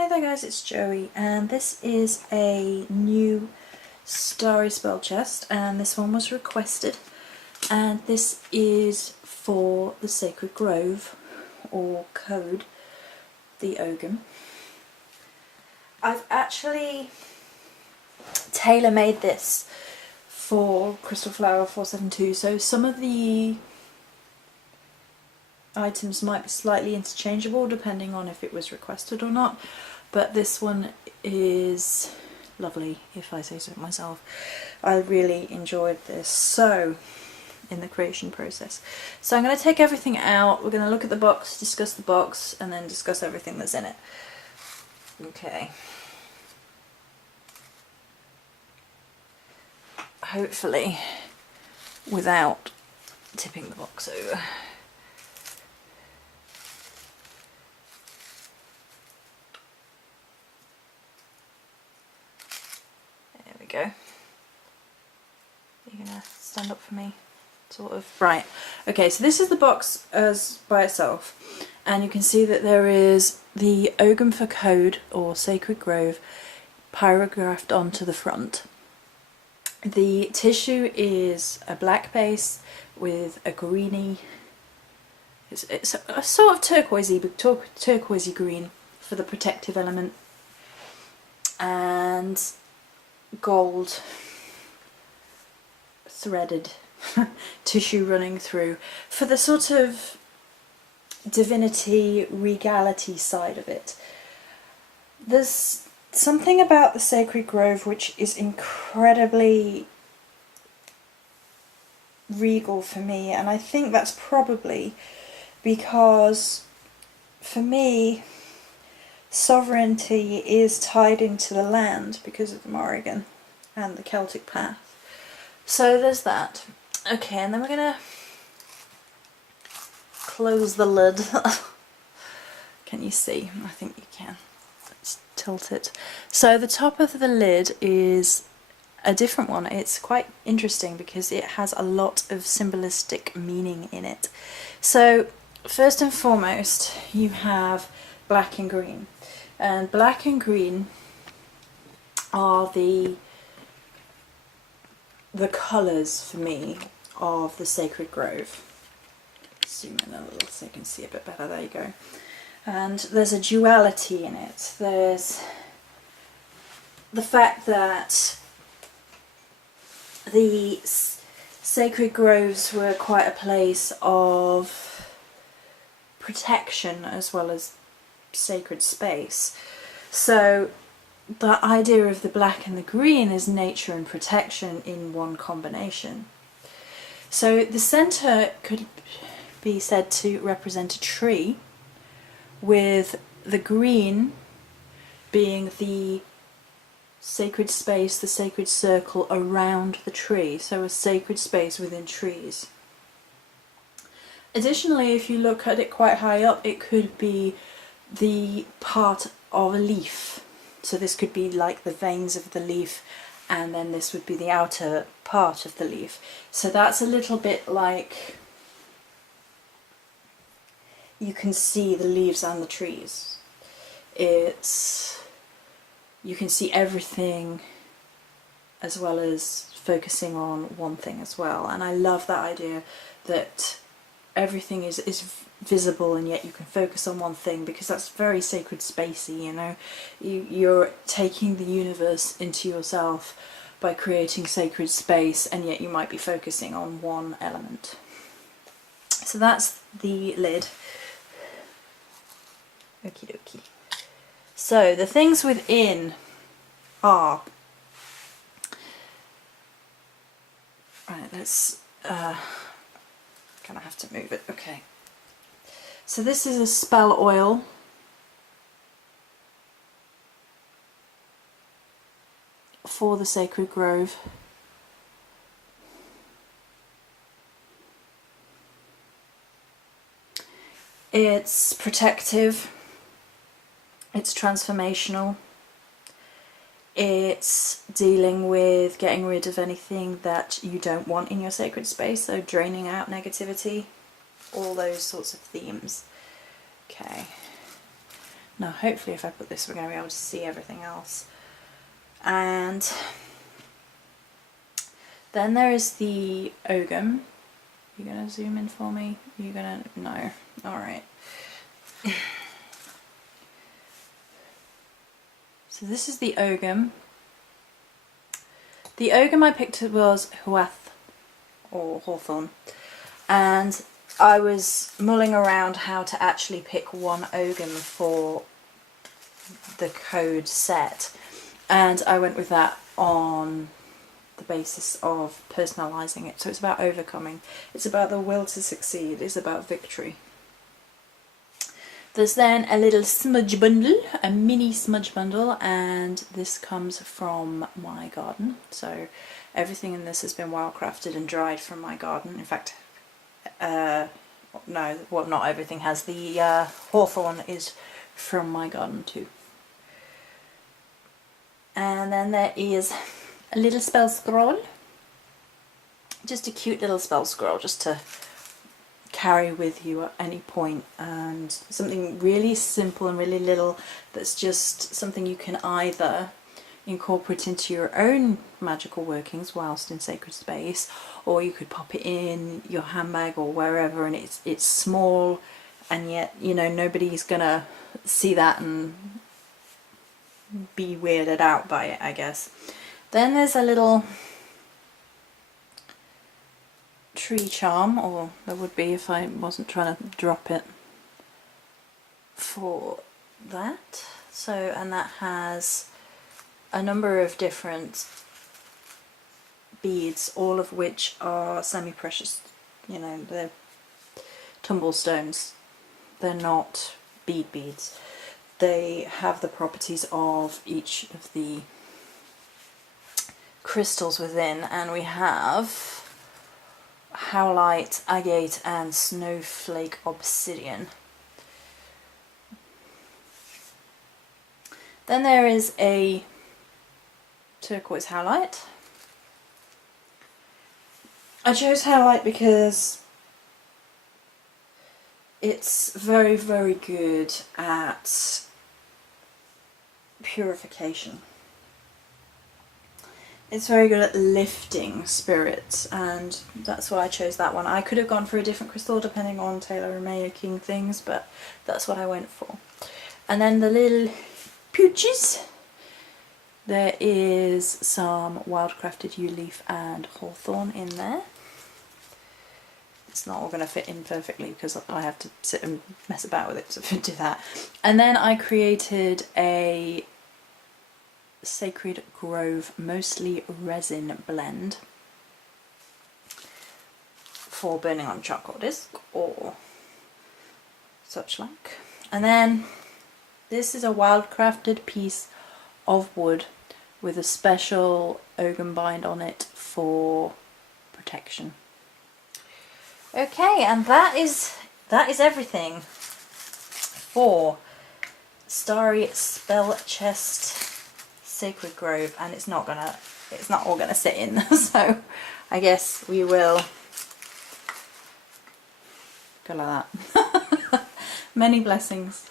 Hey there guys, it's Joey, and this is a new Starry spell chest, and this one was requested, and this is for the Sacred Grove, or Code, the Ogum. I've actually tailor-made this for Crystal Flower 472, so some of the items might be slightly interchangeable depending on if it was requested or not, but this one is lovely, if I say so myself. I really enjoyed this in the creation process. So I'm going to take everything out, we're going to look at the box, discuss the box, and then discuss everything that's in it. Okay. Hopefully without tipping the box over. There we go. You're gonna stand up for me, sort of. Right. Okay, so this is the box as by itself, and you can see that there is the Ogum for Code, or Sacred Grove, pyrographed onto the front. The tissue is a black base with a greeny, it's a sort of turquoisey, but turquoisey green for the protective element, and gold threaded tissue running through for the sort of divinity, regality side of it. There's something about the Sacred Grove which is incredibly regal for me, and I think that's probably because for me sovereignty is tied into the land because of the Morrigan and the Celtic path. So there's that. Okay, and then we're gonna close the lid. Can you see? I think you can. Let's tilt it. So the top of the lid is a different one. It's quite interesting because it has a lot of symbolistic meaning in it. So first and foremost you have black and green, and black and green are the colours for me of the Sacred Grove. Zoom in a little so you can see a bit better. There you go. And there's a duality in it. There's the fact that the Sacred Groves were quite a place of protection as well as sacred space. So the idea of the black and the green is nature and protection in one combination. So the centre could be said to represent a tree, with the green being the sacred space, the sacred circle around the tree, so a sacred space within trees. Additionally, if you look at it quite high up, it could be the part of a leaf. So this could be like the veins of the leaf, and then this would be the outer part of the leaf. So that's a little bit like you can see the leaves and the trees. You can see everything as well as focusing on one thing as well. And I love that idea that everything is visible and yet you can focus on one thing, because that's very sacred spacey, you know. You're taking the universe into yourself by creating sacred space, and yet you might be focusing on one element. So that's the lid. Okie dokie. So the things within are, right, let's gonna have to move it. Okay. So this is a spell oil. For the Sacred Grove. It's protective, it's transformational, it's dealing with getting rid of anything that you don't want in your sacred space, so draining out negativity, all those sorts of themes. Okay, Now hopefully if I put this we're going to be able to see everything else. And then there is the ogum. You going to zoom in for me? You going to... no. Alright. So this is the ogum. The ogum I picked was Huath, or hawthorn, and I was mulling around how to actually pick one ogum for the code set, and I went with that on the basis of personalising it. So it's about overcoming, it's about the will to succeed, it's about victory. There's then a little smudge bundle, a mini smudge bundle, and this comes from my garden. So everything in this has been wildcrafted and dried from my garden. In fact, no, well, not everything has. The hawthorn is from my garden too. And then there is a little spell scroll. Just a cute little spell scroll, just to carry with you at any point, and something really simple and really little that's just something you can either incorporate into your own magical workings whilst in sacred space, or you could pop it in your handbag or wherever, and it's small, and yet, you know, nobody's gonna see that and be weirded out by it, I guess. Then there's a little tree charm, or there would be if I wasn't trying to drop it for that. So, and that has a number of different beads, all of which are semi-precious. You know, they're tumble stones, they're not bead beads. They have the properties of each of the crystals within, and we have howlite, agate and snowflake obsidian. Then there is a turquoise howlite. I chose howlite because it's very, very good at purification. It's very good at lifting spirits, and that's why I chose that one. I could have gone for a different crystal depending on tailor making things, but that's what I went for. And then the little pooches. There is some wildcrafted yew leaf and hawthorn in there. It's not all going to fit in perfectly because I have to sit and mess about with it to do that. And then I created a Sacred Grove mostly resin blend for burning on charcoal disc or such like. And then this is a wildcrafted piece of wood with a special ogum bind on it for protection. Okay, and that is everything for Starry Spell Chest Sacred Grove, and it's not all gonna sit in, so I guess we will go like that. Many blessings.